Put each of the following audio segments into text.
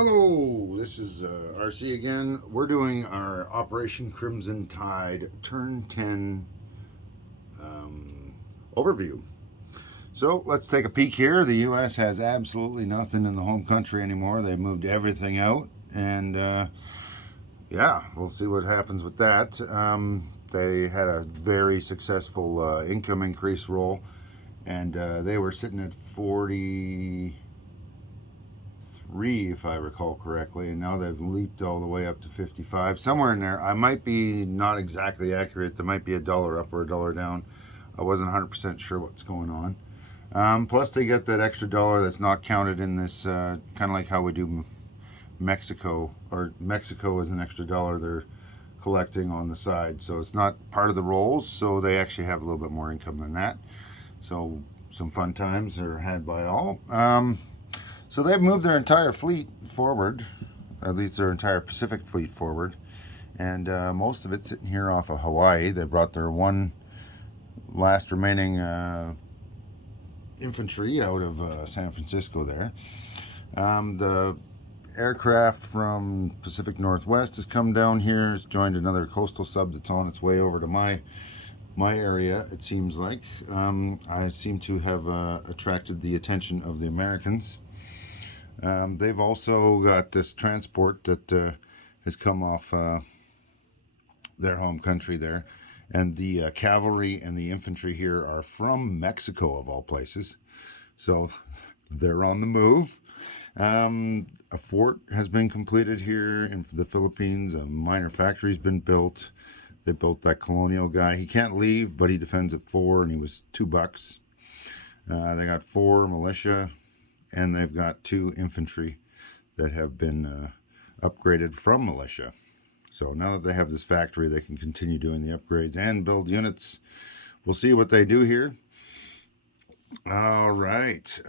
Hello, this is RC again. We're doing our Operation Crimson Tide Turn 10 um, overview. So let's take a peek here. The U.S. has absolutely nothing in the home country anymore. They've moved everything out, and yeah, we'll see what happens with that. They had a very successful income increase roll, and they were sitting at 43, if I recall correctly, and now they've leaped all the way up to 55, somewhere in there. I might be not exactly accurate. There might be a dollar up or a dollar down. I wasn't 100% sure what's going on. Plus, they get that extra dollar that's not counted in this, kind of like how we do Mexico, or Mexico is an extra dollar they're collecting on the side. So it's not part of the rolls, so they actually have a little bit more income than that. So some fun times are had by all. So they've moved their entire fleet forward, at least their entire Pacific fleet forward, and most of it sitting here off of Hawaii. They brought their one last remaining infantry out of San Francisco there. The aircraft from Pacific Northwest has come down here. It's joined another coastal sub that's on its way over to my area, it seems like. I seem to have attracted the attention of the Americans. They've also got this transport that has come off their home country there. And the cavalry and the infantry here are from Mexico, of all places. So they're on the move. A fort has been completed here in the Philippines. A minor factory's been built. They built that colonial guy. He can't leave, but he defends at 4, and he was $2. They got 4 militia, and they've got 2 infantry that have been upgraded from militia. So now that they have this factory, they can continue doing the upgrades and build units. We'll see what they do here. All right.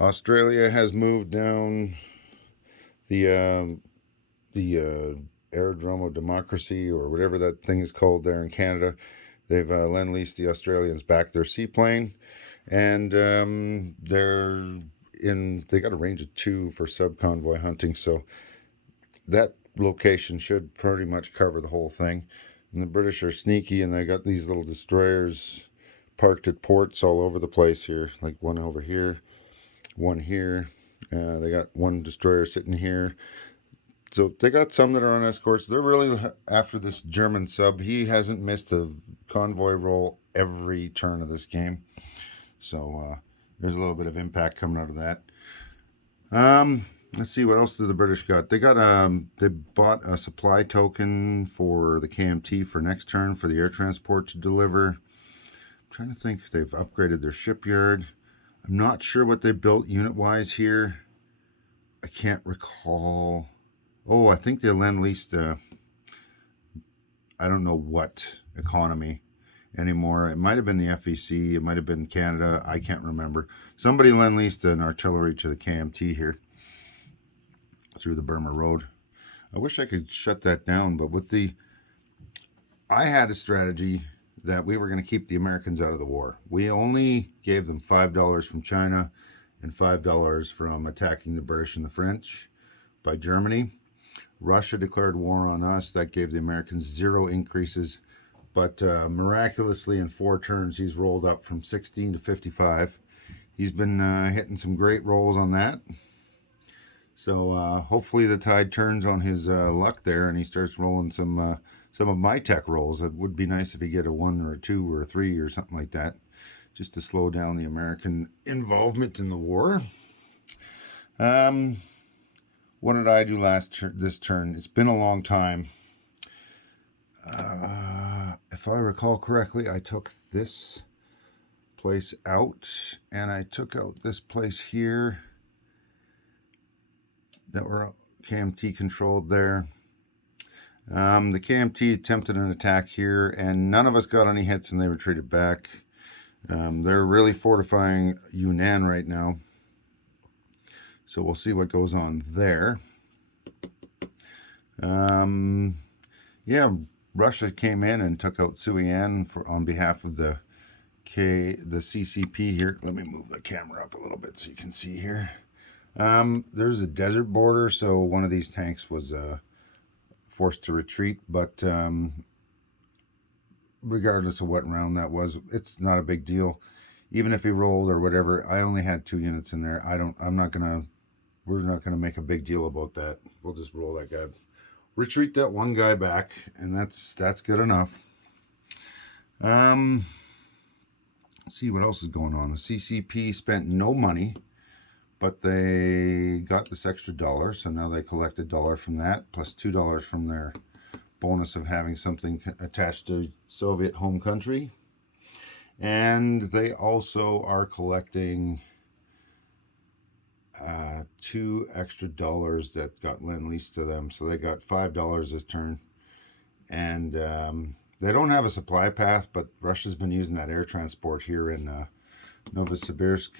Australia has moved down the Aerodrome of Democracy, or whatever that thing is called there in Canada. They've lend-leased the Australians back their seaplane, and they got a range of 2 for sub-convoy hunting, so that location should pretty much cover the whole thing. And the British are sneaky, and they got these little destroyers parked at ports all over the place here, like one over here, one here. They got one destroyer sitting here. So they got some that are on escorts. They're really after this German sub. He hasn't missed a convoy roll every turn of this game. So there's a little bit of impact coming out of that. Let's see, what else did the British got? They bought a supply token for the KMT for next turn for the air transport to deliver. I'm trying to think if they've upgraded their shipyard. I'm not sure what they built unit-wise here. I can't recall. Oh, I think they lend-leased I don't know what economy anymore. It might have been the FEC. It might have been Canada. I can't remember. Somebody lend-leased an artillery to the KMT here through the Burma Road. I wish I could shut that down, but I had a strategy that we were going to keep the Americans out of the war. We only gave them $5 from China and $5 from attacking the British and the French by Germany. Russia declared war on us. That gave the Americans 0 increases. But miraculously, in 4 turns, he's rolled up from 16 to 55. He's been hitting some great rolls on that. So hopefully the tide turns on his luck there, and he starts rolling some of my tech rolls. It would be nice if he get a 1 or a 2 or a 3 or something like that, just to slow down the American involvement in the war. What did I do this turn? It's been a long time. If I recall correctly, I took this place out, and I took out this place here that were KMT controlled there. The KMT attempted an attack here, and none of us got any hits, and they retreated back. They're really fortifying Yunnan right now, so we'll see what goes on there. Yeah, Russia came in and took out Suian on behalf of the CCP here. Let me move the camera up a little bit so you can see here. There's a desert border, so one of these tanks was forced to retreat, but regardless of what round that was, it's not a big deal. Even if he rolled or whatever, I only had 2 units in there. We're not gonna make a big deal about that. We'll just roll that guy, retreat that one guy back, and that's good enough. Let's see what else is going on. The CCP spent no money, but they got this extra $1, so now they collect $1 from that, plus $2 from their bonus of having something attached to Soviet home country. And they also are collecting 2 extra dollars that got lend-lease to them, so they got $5 this turn. And they don't have a supply path, but Russia's been using that air transport here in Novosibirsk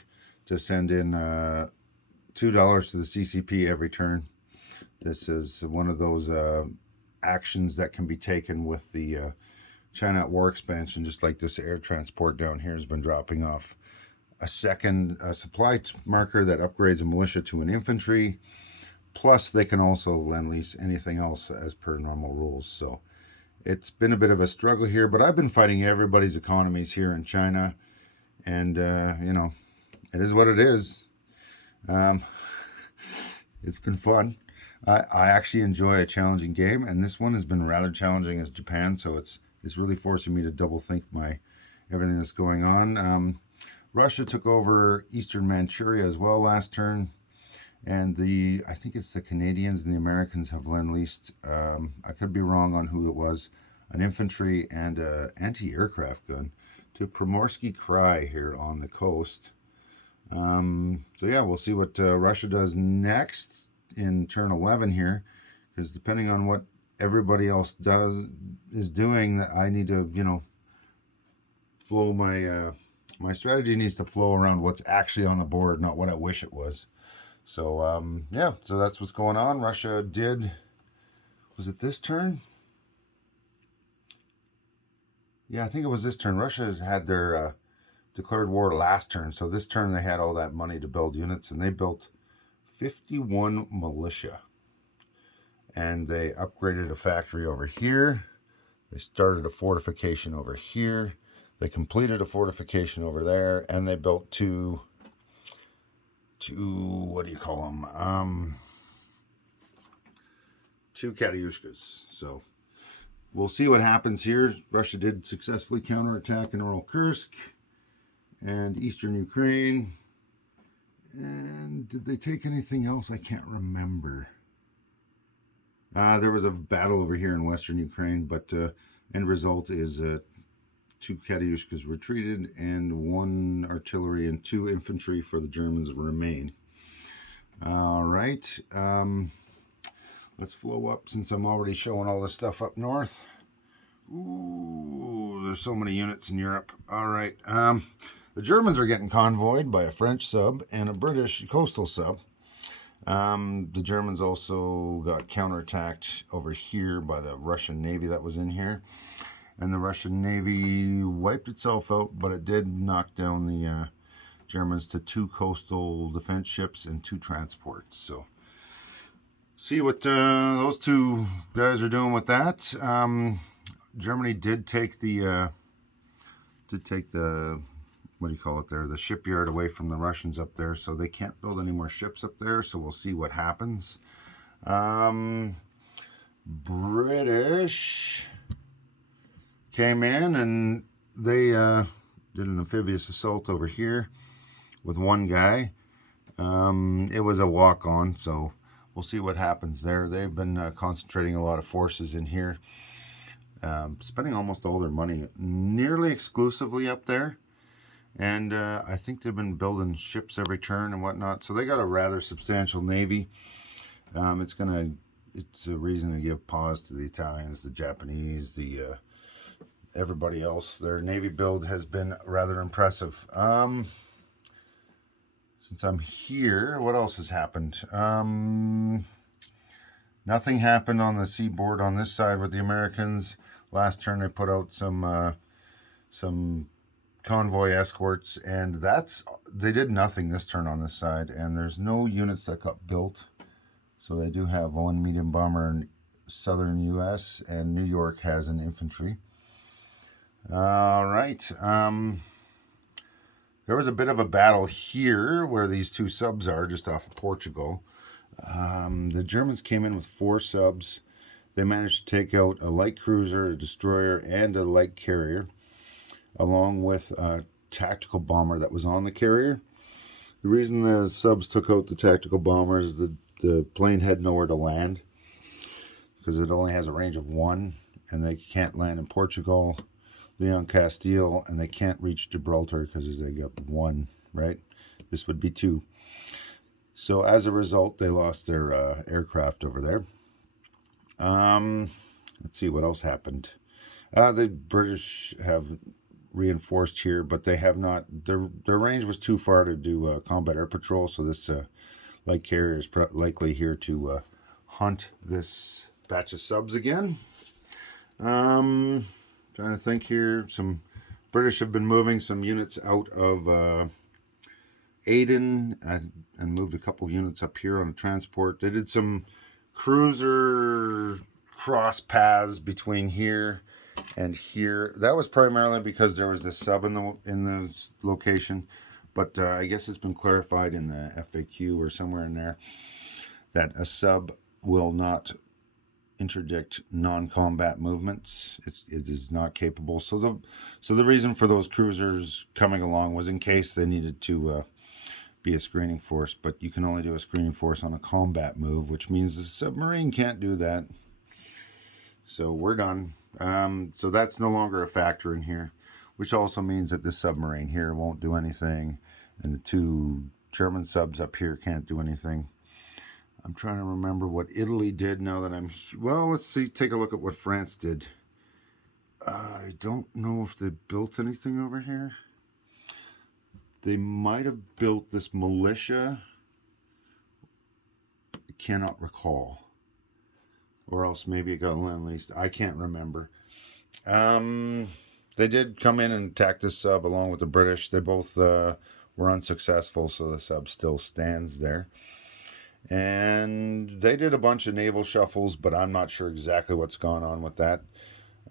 to send in $2 to the CCP every turn. This is one of those actions that can be taken with the China at war expansion, just like this air transport down here has been dropping off a second supply marker that upgrades a militia to an infantry. Plus, they can also lend-lease anything else as per normal rules. So it's been a bit of a struggle here, but I've been fighting everybody's economies here in China, and you know, it is what it is. It's been fun. I actually enjoy a challenging game, and this one has been rather challenging as Japan, so it's really forcing me to double think everything that's going on. Russia took over Eastern Manchuria as well last turn, and I think it's the Canadians and the Americans have lend-leased, I could be wrong on who it was, an infantry and an anti-aircraft gun to Primorsky Krai here on the coast. So yeah, we'll see what Russia does next in turn 11 here, because depending on what everybody else is doing, I need to, you know, flow my strategy needs to flow around what's actually on the board, not what I wish it was. So yeah, so that's what's going on. Russia was it this turn? Yeah, I think it was this turn. Russia had their declared war last turn, so this turn they had all that money to build units, and they built 51 militia, and they upgraded a factory over here. They started a fortification over here. They completed a fortification over there, and they built two what do you call them? Two Katyushkas. So we'll see what happens here. Russia did successfully counterattack in Kursk and eastern Ukraine. And did they take anything else? I can't remember. There was a battle over here in western Ukraine, but end result is 2 Katyushkas retreated and 1 artillery and 2 infantry for the Germans remain. All right. Let's flow up since I'm already showing all this stuff up north. Ooh, there's so many units in Europe. All right. The Germans are getting convoyed by a French sub and a British coastal sub. The Germans also got counterattacked over here by the Russian Navy that was in here. And the Russian Navy wiped itself out, but it did knock down the Germans to 2 coastal defense ships and 2 transports. So see what those 2 guys are doing with that. Germany did take the what do you call it there, the shipyard away from the Russians up there, so they can't build any more ships up there, so we'll see what happens. British came in and they did an amphibious assault over here with 1 guy. It was a walk-on, so we'll see what happens there. They've been concentrating a lot of forces in here, spending almost all their money nearly exclusively up there. And I think they've been building ships every turn and whatnot. So they got a rather substantial navy. It's a reason to give pause to the Italians, the Japanese, everybody else. Their navy build has been rather impressive. Since I'm here, what else has happened? Nothing happened on the seaboard on this side with the Americans. Last turn they put out some convoy escorts, and they did nothing this turn on this side, and there's no units that got built. So they do have one medium bomber in southern US, and New York has an infantry. All right. There was a bit of a battle here where these two subs are, just off of Portugal. The Germans came in with 4 subs. They managed to take out a light cruiser, a destroyer, and a light carrier, along with a tactical bomber that was on the carrier. The reason the subs took out the tactical bomber is the plane had nowhere to land, because it only has a range of 1, and they can't land in Portugal, Leon Castile, and they can't reach Gibraltar because they got 1, right? This would be 2. So as a result, they lost their aircraft over there. Let's see what else happened. The British have reinforced here, but they have not. Their range was too far to do combat air patrol. So this light carrier is likely here to hunt this batch of subs again. Trying to think here. Some British have been moving some units out of Aden and moved a couple units up here on a transport. They did some cruiser cross paths between here and here. That was primarily because there was this sub in the location, but I guess it's been clarified in the FAQ or somewhere in there that a sub will not interdict non-combat movements. It is not capable. So the reason for those cruisers coming along was in case they needed to be a screening force, but you can only do a screening force on a combat move, which means the submarine can't do that. So we're done. So that's no longer a factor in here, which also means that this submarine here won't do anything, and the 2 German subs up here can't do anything. I'm trying to remember what Italy did now that I'm... Well, let's see. Take a look at what France did. I don't know if they built anything over here. They might have built this militia. I cannot recall. Or else maybe it got land-leased. I can't remember. They did come in and attack this sub along with the British. They both were unsuccessful, so the sub still stands there. And they did a bunch of naval shuffles, but I'm not sure exactly what's gone on with that.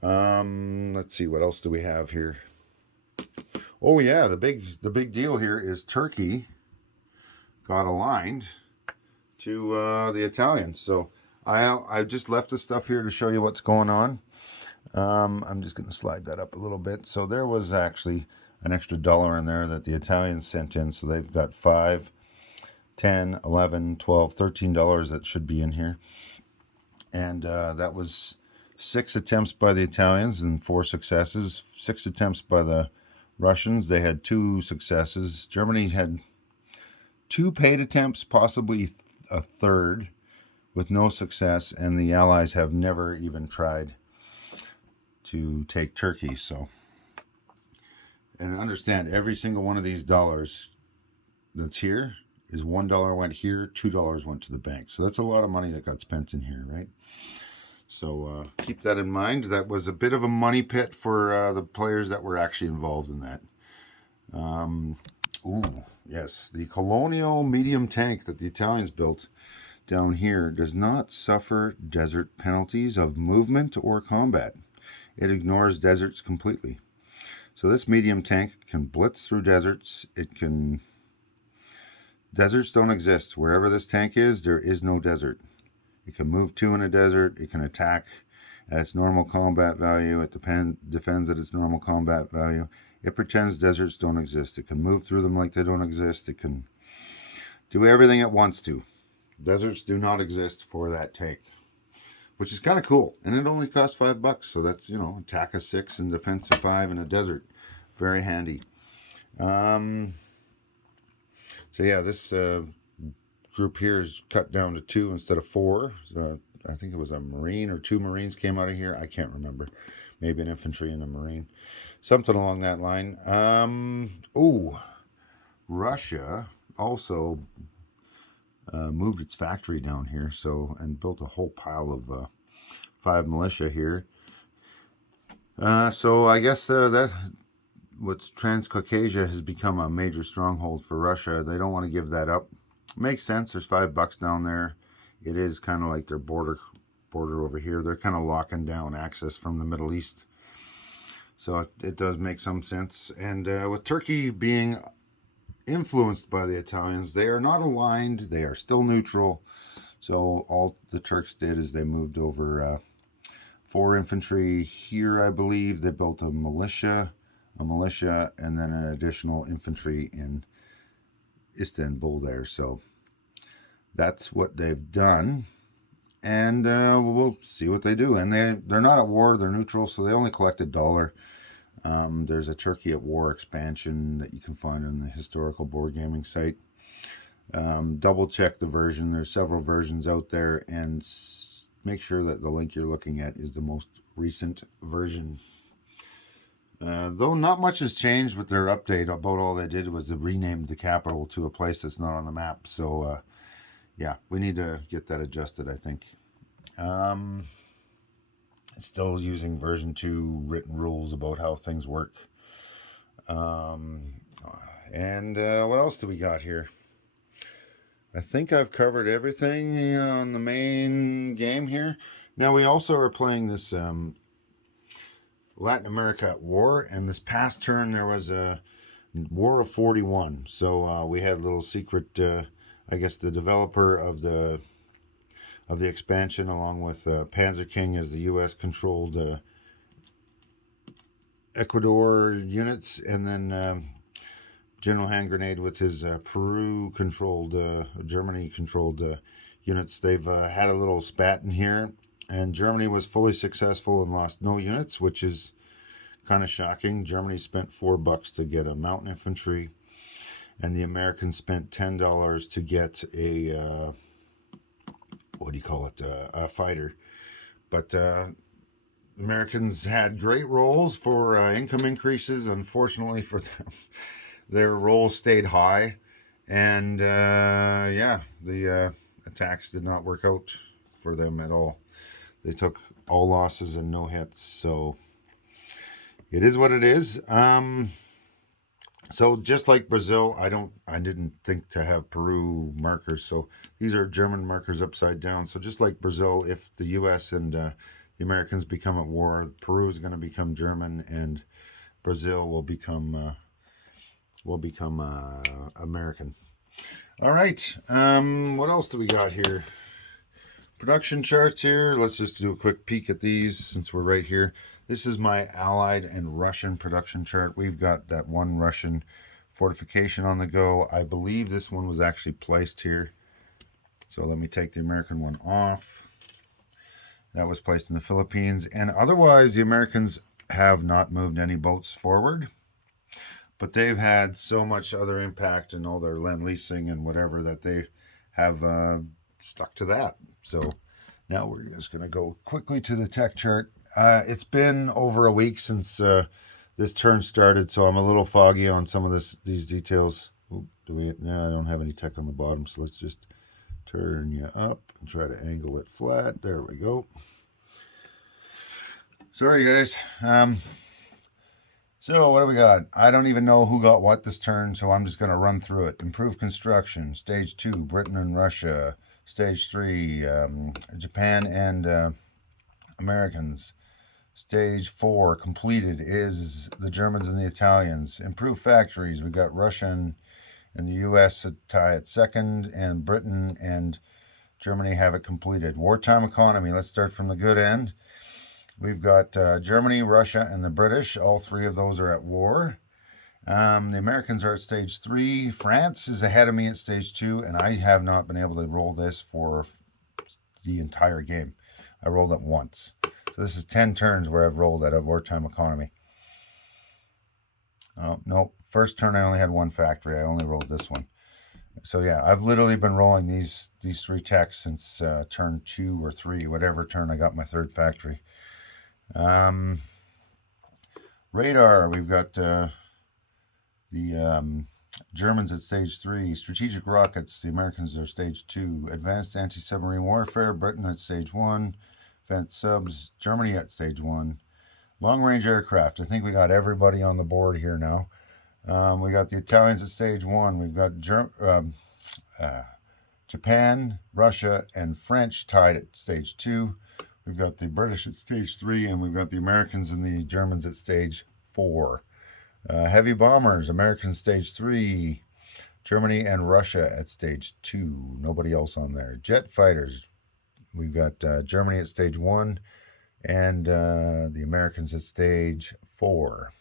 Let's see, what else do we have here? Oh yeah, the big deal here is Turkey got aligned to the Italians. So I just left the stuff here to show you what's going on. I'm just going to slide that up a little bit. So there was actually an extra $1 in there that the Italians sent in. So they've got $5, $10, $11, $12, $13 that should be in here. And that was 6 attempts by the Italians and 4 successes. 6 attempts by the Russians. They had 2 successes. Germany had 2 paid attempts, possibly a third, with no success. And the Allies have never even tried to take Turkey. So, and understand, every single one of these dollars that's here is $1 went here, $2 went to the bank. So that's a lot of money that got spent in here, right? So keep that in mind. That was a bit of a money pit for the players that were actually involved in that. Ooh, yes, the Colonial medium tank that the Italians built down here does not suffer desert penalties of movement or combat. It ignores deserts completely. So this medium tank can blitz through deserts. Deserts don't exist. Wherever this tank is, there is no desert. It can move to in a desert. It can attack at its normal combat value. It defends at its normal combat value. It pretends deserts don't exist. It can move through them like they don't exist. It can do everything it wants to. Deserts do not exist for that tank, which is kind of cool. And it only costs $5. So that's, attack of 6 and defense of 5 in a desert. Very handy. So yeah, this group here is cut down to 2 instead of 4. I think it was a Marine or 2 Marines came out of here. I can't remember. Maybe an infantry and a Marine. Something along that line. Russia also moved its factory down here, and built a whole pile of 5 militia here. So I guess that what's Transcaucasia has become a major stronghold for Russia. They don't want to give that up. Makes sense. There's $5 down there. It is kind of like their border over here. They're kind of locking down access from the Middle East. So it does make some sense. And with Turkey being influenced by the Italians, they are not aligned. They are still neutral. So all the Turks did is they moved over 4 infantry here, I believe. They built a militia, and then an additional infantry in Istanbul there. So that's what they've done. And we'll see what they do. And they're not at war. They're neutral, so they only collect $1. There's a Turkey at War expansion that you can find on the historical board gaming site. Double check the version. There's several versions out there, and make sure that the link you're looking at is the most recent version. Though not much has changed with their update. About all they did was to rename the capital to a place that's not on the map. So yeah, we need to get that adjusted, I think. It's still using version 2 written rules about how things work. And what else do we got here? I think I've covered everything on the main game here. Now we also are playing this Latin America at War, and this past turn there was a War of 41. So we had a little secret, I guess the developer of the expansion, along with Panzer King as the U.S. controlled Ecuador units, and then General Hand Grenade with his Peru-controlled, Germany-controlled units. They've had a little spat in here, and Germany was fully successful and lost no units, which is kind of shocking. Germany spent $4 to get a mountain infantry, and the Americans spent $10 to get a a fighter. But Americans had great rolls for income increases. Unfortunately for them, their rolls stayed high, and yeah, the attacks did not work out for them at all. They took all losses and no hits, so it is what it is. So just like Brazil, I didn't think to have Peru markers. So these are German markers upside down. So just like Brazil, if the U.S. and the Americans become at war, Peru is going to become German, and Brazil will become American. All right. What else do we got here? Production charts here. Let's just do a quick peek at these since we're right here. This is my Allied and Russian production chart. We've got that one Russian fortification on the go. I believe this one was actually placed here. So let me take the American one off. That was placed in the Philippines. And otherwise, the Americans have not moved any boats forward. But they've had so much other impact and all their Lend-Leasing and whatever that they have stuck to that. So now we're just going to go quickly to the tech chart. It's been over a week since this turn started, so I'm a little foggy on some of these details. Ooh, no, I don't have any tech on the bottom, so let's just turn you up and try to angle it flat. There we go. Sorry, guys. So what do we got? I don't even know who got what this turn, so I'm just going to run through it. Improved construction, stage 2, Britain and Russia. Stage 3, Japan and Americans. Stage 4, completed, is the Germans and the Italians. Improved factories, we got Russia and the U.S. tie at second, and Britain and Germany have it completed. Wartime economy, let's start from the good end. We've got Germany, Russia, and the British. All 3 of those are at war. The Americans are at stage 3. France is ahead of me at stage 2, and I have not been able to roll this for the entire game. I rolled it once. So this is 10 turns where I've rolled at a wartime economy. Oh, no. First turn I only had 1 factory. I only rolled this one. So yeah, I've literally been rolling these 3 techs since turn 2 or 3, whatever turn I got my 3rd factory. Radar, we've got the Germans at stage 3. Strategic rockets, the Americans are stage 2. Advanced anti-submarine warfare, Britain at stage 1. Advanced subs, Germany at stage 1. Long-range aircraft. I think we got everybody on the board here now. We got the Italians at stage 1. We've got Japan, Russia, and French tied at stage 2. We've got the British at stage 3, and we've got the Americans and the Germans at stage 4. Heavy bombers, Americans stage 3, Germany and Russia at stage 2. Nobody else on there. Jet fighters, we've got Germany at stage 1 and the Americans at stage 4.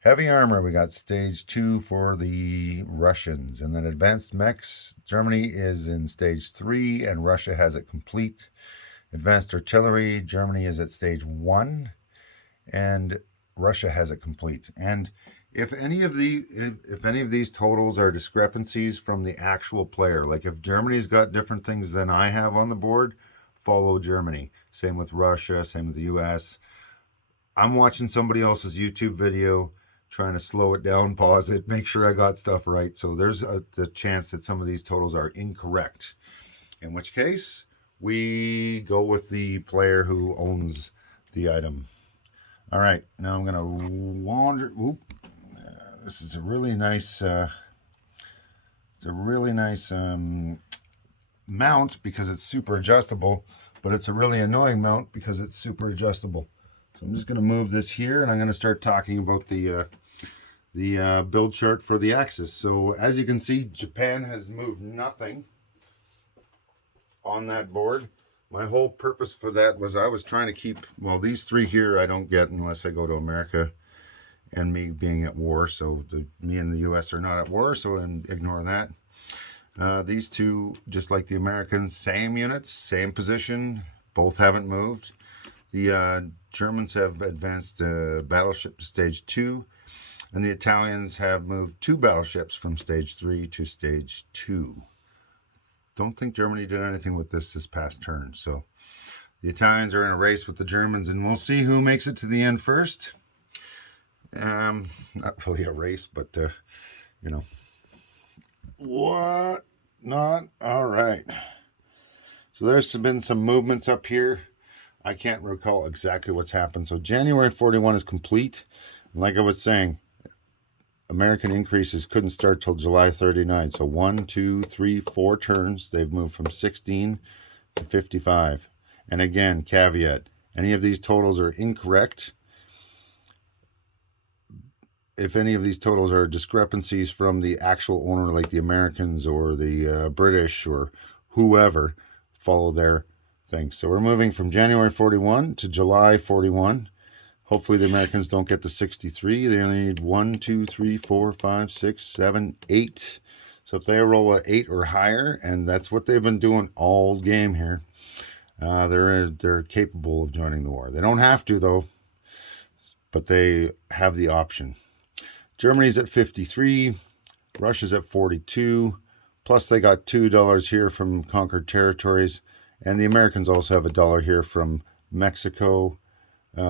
Heavy armor, we got stage 2 for the Russians. And then advanced mechs, Germany is in stage 3 and Russia has it complete. Advanced artillery, Germany is at stage 1 and Russia has it complete. And if any of these totals are discrepancies from the actual player, like if Germany's got different things than I have on the board, follow Germany. Same with Russia, same with the US. I'm watching somebody else's YouTube video, trying to slow it down, pause it, make sure I got stuff right. So there's the chance that some of these totals are incorrect. In which case, we go with the player who owns the item. All right, now I'm gonna wander. This is a really nice. Mount because it's super adjustable, but it's a really annoying mount because it's super adjustable. So I'm just going to move this here, and I'm going to start talking about the build chart for the Axis. So as you can see, Japan has moved nothing on that board. My whole purpose for that was I was trying to keep, well, these three here I don't get unless I go to America and me being at war. So me and the US are not at war, so ignore that. These two, just like the Americans, same units, same position, both haven't moved. The Germans have advanced a battleship to stage 2, and the Italians have moved 2 battleships from stage 3 to stage 2. Don't think Germany did anything with this past turn. So the Italians are in a race with the Germans, and we'll see who makes it to the end first. Not really a race, but you know. What? Not? All right. So there's been some movements up here. I can't recall exactly what's happened. So January 41 is complete. And like I was saying, American increases couldn't start till July 39. So 1, 2, 3, 4 turns. They've moved from 16 to 55. And again, caveat, any of these totals are incorrect. If any of these totals are discrepancies from the actual owner, like the Americans or the British or whoever, follow their thing. So we're moving from January 41 to July 41. Hopefully the Americans don't get to 63. They only need 1, 2, 3, 4, 5, 6, 7, 8. So if they roll an 8 or higher, and that's what they've been doing all game here, they're capable of joining the war. They don't have to though, but they have the option. Germany's at 53, Russia's at 42, plus they got $2 here from conquered territories, and the Americans also have $1 here from Mexico.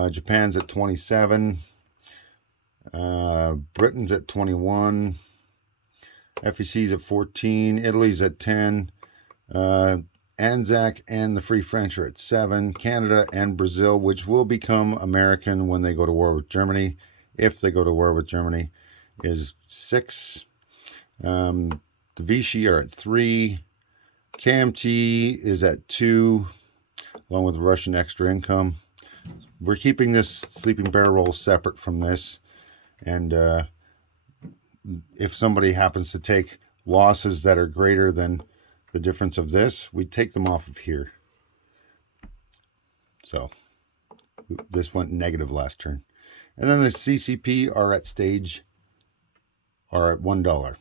Japan's at 27, Britain's at 21, FEC's at 14, Italy's at 10, Anzac and the Free French are at 7, Canada and Brazil, which will become American when they go to war with Germany, if they go to war with Germany, is 6. The Vichy are at 3. KMT is at 2, along with Russian extra income. We're keeping this sleeping bear roll separate from this. And if somebody happens to take losses that are greater than the difference of this, we take them off of here. So this went negative last turn. And then the CCP are at $1.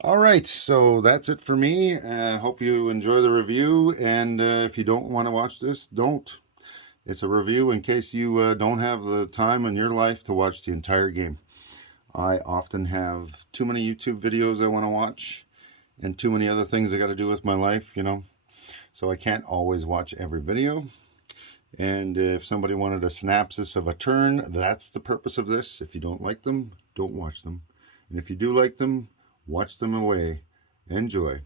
All right, so that's it for me. Hope you enjoy the review, and if you don't want to watch this, don't. It's a review in case you don't have the time in your life to watch the entire game. I often have too many YouTube videos I want to watch and too many other things I got to do with my life, you know, so I can't always watch every video. And if somebody wanted a synopsis of a turn, that's the purpose of this. If you don't like them, don't watch them. And if you do like them, watch them away. Enjoy.